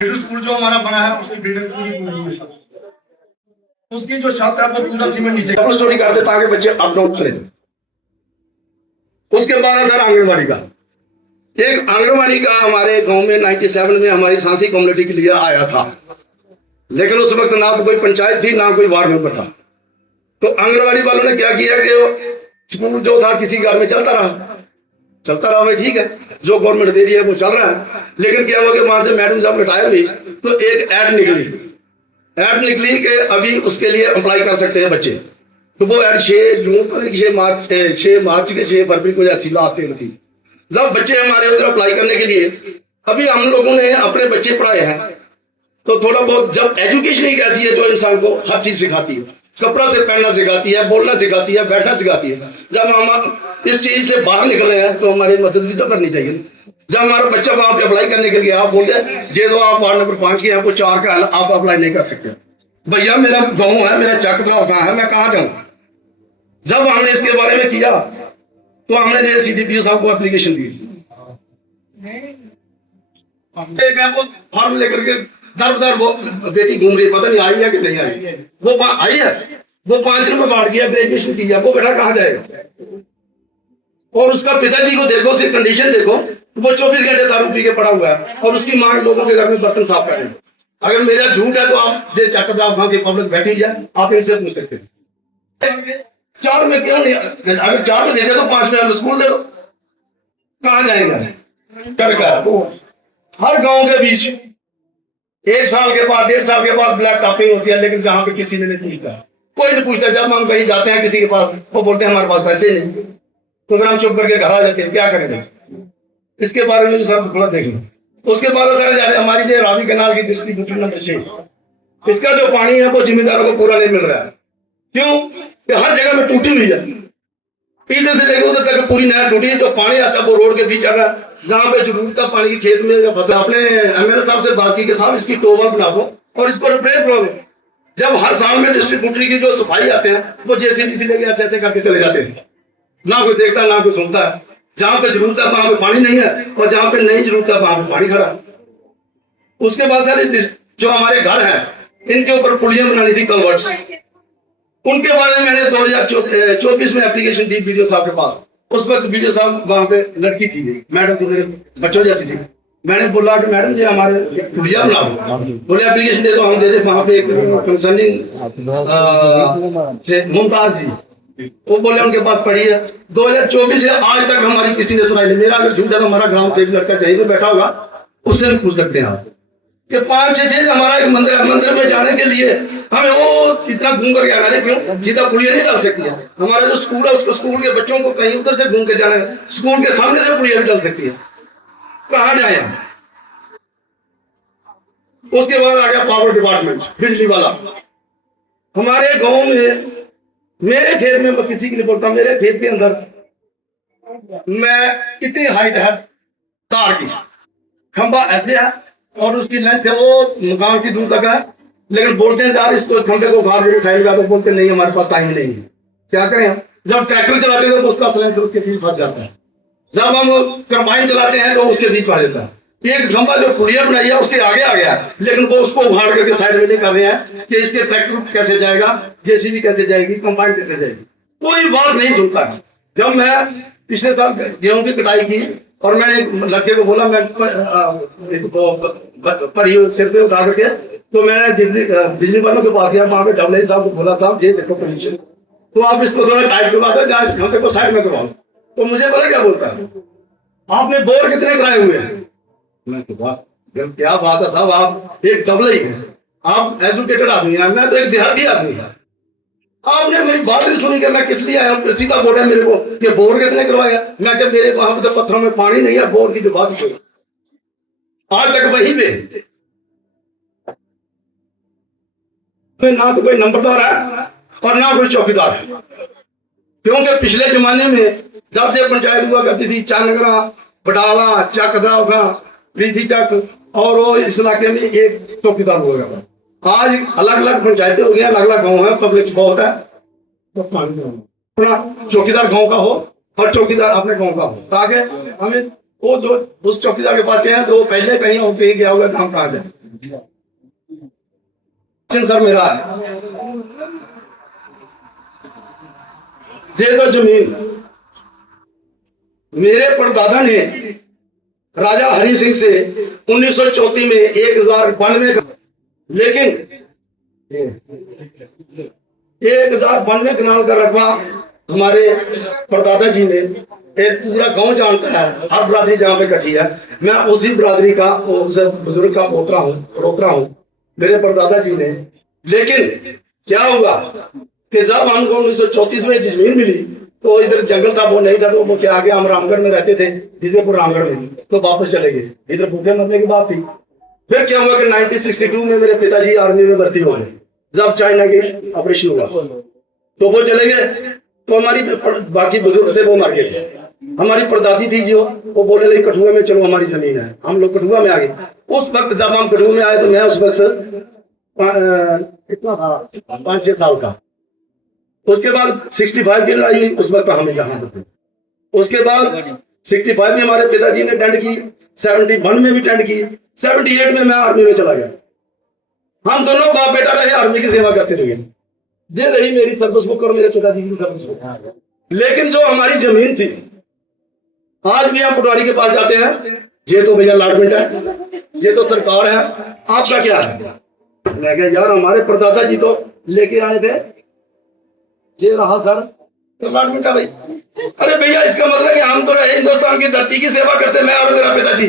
Middle school जो हमारा बना है उसकी बिल्डिंग पूरी उसकी जो छत है वो पूरा सीमेंट नीचे डबल स्टोरी कर दे ताकि बच्चे अप डाउन चले। उसके बाद है सर आंगनबाड़ी का। एक आंगनबाड़ी का हमारे गांव में 97 में हमारी सांसी कम्युनिटी के लिए आया था, लेकिन उस वक्त ना कोई पंचायत थी ना कोई वार्ड मेंबर था। तो आंगनबाड़ी वालों ने क्या किया कि स्कूल जो था किसी घर में चलता रहा भाई ठीक है, जो गवर्नमेंट दे रही है वो चल रहा है। लेकिन क्या हुआ कि वहां से मैडम साहब रिटायर हुई तो एक ऐड निकली कि अभी उसके लिए अप्लाई कर सकते हैं बच्चे। तो वो ऐड 6 जून 6 मार्च के 6 फरवरी को ऐसी लास्ट डेट थी जब बच्चे हमारे उधर अप्लाई करने के लिए। अभी हम लोगों ने अपने बच्चे पढ़ाए हैं तो थोड़ा बहुत, जब एजुकेशन एक ऐसी है जो इंसान को हर चीज सिखाती है, कपड़ा से पहनना सिखाती है, बोलना सिखाती है, बैठना सिखाती है। जब हम इस चीज से बाहर निकल रहे हैं तो हमारी मदद भी तो करनी चाहिए। जब हमारा बच्चा वहां पे अप्लाई करने के लिए आप बोल रहे ये तो आप वार्ड नंबर 5 के आपको 4 का आप अप्लाई नहीं कर सकते। भैया मेरा गाँव है, मेरा चक कहाँ है, मैं कहाँ जाऊँ। जब हमने इसके बारे में किया तो हमने CDPO साहब को एप्लीकेशन दी। एक है वो फॉर्म लेकर के दर वो बेटी घूम रही, पता नहीं आई है कि नहीं आई। वो आई है, वो 5 दिन में बांट गया, ग्रेजुएशन किया, वो बेटा कहाँ जाएगा। और उसका पिताजी को देखो, उसकी कंडीशन देखो, वो 24 घंटे दारू पी के पड़ा हुआ है और उसकी मां लोगों के घर में बर्तन साफ कर रही है। अगर मेरा झूठ है तो आप पब्लिक बैठी जाए, आप इनसे पूछ सकते हैं 4 में क्यों नहीं। अगर 4 में दे दे तो 5 में स्कूल दे दो, कहाँ जाएगा कर। हर गांव के बीच 1 साल के बाद 1.5 साल के बाद ब्लैक टॉपिंग होती है, लेकिन जहां पे किसी ने नहीं पूछता, कोई नहीं पूछता। जब हम कहीं जाते हैं किसी के पास, वो बोलते हैं हमारे पास पैसे नहीं, तो फिर हम चुप करके घर आ जाते हैं, क्या करेंगे। इसके बारे में सर थोड़ा देख लो। उसके बाद सर हमारी जो रावी कैनाल की डिस्ट्रीब्यूटर नंबर 6, इसका जो पानी है वो जिम्मेदारों को पूरा नहीं मिल रहा है। क्यों कि हर जगह में टूटी हुई है, इधर से लेकर उधर तक पूरी नहर टूटी है। जो पानी आता है वो रोड के बीच आ रहा है, जहां पे जरूरत है पानी की खेत में फंसा। अपने MLA साहब से बात की कि साहब इसकी टोबल बना दो और इसको रिपेयर करो। जब हर साल में डिस्ट्रीब्यूटर की जो सफाई आते हैं वो JCB से लेके ऐसे करके चले जाते हैं, ना कोई देखता ना कोई सुनता है। जहां पे जरूरत है वहां पे पानी नहीं है और जहां पे नहीं जरूरत है वहां पे पानी खड़ा है। उसके बाद सर जो हमारे घर है इनके ऊपर पुलियां बनानी थी, कलवर्ट्स, उनके बारे में मैंने 2024 में एप्लीकेशन दी BDO साहब के पास। उस वक्त BDO साहब वहां पे लड़की थी, मैडम तो मेरे बच्चों जैसी थी। मैंने बोला कि मैडम जी हमारे पुलिया बनाओ, बोले एप्लीकेशन दे दो, हम दे दे। वहां पे एक कंसर्निंग मुमताज जी, वो बोले उनके पास पड़ी है। 2024 से आज तक हमारी किसी ने सुनाई नहीं। मेरा अगर झूठ है तो हमारा ग्राम सेवक लड़का कहीं पे बैठा होगा, उससे भी पूछ सकते हैं आप कि 5-6 दिन हमारा एक मंदिर है, मंदिर में जाने के लिए हमें वो इतना घूम कर आना है। क्यों सीधा पुलिया नहीं डाल सकती है। हमारा जो स्कूल है उसको स्कूल के बच्चों को कहीं उधर से घूम के जाना है, स्कूल के सामने से पुलिया भी डाल सकती है, कहाँ जाए हम। उसके बाद आ गया पावर डिपार्टमेंट, बिजली वाला। हमारे गांव में, मेरे खेत में, मैं किसी की नहीं बोलता, मेरे खेत के अंदर मैं इतनी हाइट है तार की, खंबा ऐसे है और उसकी लेंथ है वो गांव की दूर तक है। लेकिन बोलते हैं यार इसको खंबे को उखाड़ देंगे साइड का, तो बोलते नहीं हमारे पास टाइम नहीं है। क्या करें हम, जब ट्रैक्टर चलाते हैं तो उसका सिलेंसर उसके बीच फंस जाता है, जब हम कंबाइन चलाते हैं तो उसके बीच फंस जाता है। एक खंबा जो पुलिया बनाई है उसके आगे आ गया, लेकिन वो उसको उखाड़ करके साइड में नहीं कर रहे हैं कि इसके ट्रैक्टर कैसे जाएगा, JCB कैसे जाएगी, कंबाइन कैसे जाएगी, कोई बात नहीं सुनता है। जब मैं पिछले साल गेहूं की कटाई की और मैंने लड़के को बोला, मैं पर सिर पे उठा करके, तो मैंने बिजली वालों के पास गया, वहां पे WA साहब को बोला साहब ये देखो कंडीशन, तो आप इसको थोड़ा टाइट करवा दो, जहाँ इस खंभे को साइड में करवाओ। तो मुझे पता क्या बोलता है, आपने बोर कितने कराए हुए हैं। मैं तो क्या बात है साहब, आप एक तबला ही है, आप एजुकेटेड आदमी है, मैं तो एक देहाती आदमी है। आपने मेरी बात नहीं सुनी कि मैं किस लिए आया हूँ। सीधा बोल रहे हैं मेरे को कि बोर कितने करवाया। मैं क्या, मेरे वहां पे तो पत्थरों में पानी नहीं है, बोर की जो बात ही आज तक वही पे ना तो कोई नंबरदार है और ना कोई चौकीदार है। क्योंकि पिछले जमाने में जब से पंचायत हुआ करती थी, चानगरा, बटाला, चक, प्रीति चक, और वो इस इलाके में एक चौकीदार हुआ था। आज अलग अलग पंचायतें हो गई, अलग अलग गाँव है, पब्लिक बहुत है, तो चौकीदार गांव का हो और चौकीदार अपने गांव का हो, ताकि हमें वो जो उस चौकीदार के पास है तो वो पहले कहीं और कहीं गया होगा, काम कहाँ जाए। सर मेरा है, ये तो जमीन मेरे परदादा ने राजा हरि सिंह से 1934 में 1092 का, लेकिन 1092 कनाल का रकबा हमारे परदादा जी ने, एक पूरा गांव जानता है, हर बरादरी जहां पे इकट्ठी है, मैं उसी बरादरी का, उस बुजुर्ग का पोतरा हूं मेरे परदादा जी ने। लेकिन क्या हुआ कि जब हमको 1934 में जमीन मिली तो इधर जंगल था, वो नहीं था, तो वो क्या आ गया, हम रामगढ़ में रहते थे, विजयपुर रामगढ़ में, तो वापस चले गए, इधर भूखे मरने की बात थी। फिर क्या हुआ कि 1962 में मेरे पिताजी आर्मी में भर्ती हो गए, जब चाइना के ऑपरेशन हुआ तो वो चले गए, तो हमारी बाकी बुजुर्ग थे वो मर गए। हमारी परदादी थी जो, वो बोले नहीं कठुआ में चलो हमारी जमीन है, हम लोग कठुआ में आ गए। उस वक्त जब हम कठुआ में आए तो मैं उस वक्त कितना था, 5-6 साल का। उसके बाद 65 की लड़ाई हुई, उस वक्त हम यहाँ थे। उसके बाद 65 में हमारे पिताजी ने टेंट की, 71 में भी टेंट की, 78 में मैं आर्मी में चला गया। हम दोनों बाप बेटा रहे, आर्मी की सेवा करते रहे, दे रही मेरी सर्विस बुक और मेरे छोटा दीदी की सर्विस बुक। लेकिन जो हमारी जमीन थी, आज भी हम पटवारी के पास जाते हैं, ये तो भैया अलॉटमेंट है, ये तो सरकार है, आपका क्या है? मैं कहा यार हमारे परदादा जी तो लेके आए थे, ये रहा सर अलॉटमेंट है भाई। अरे भैया इसका मतलब कि हम तो रहे हिंदुस्तान की धरती की सेवा करते, मैं और मेरा पिताजी।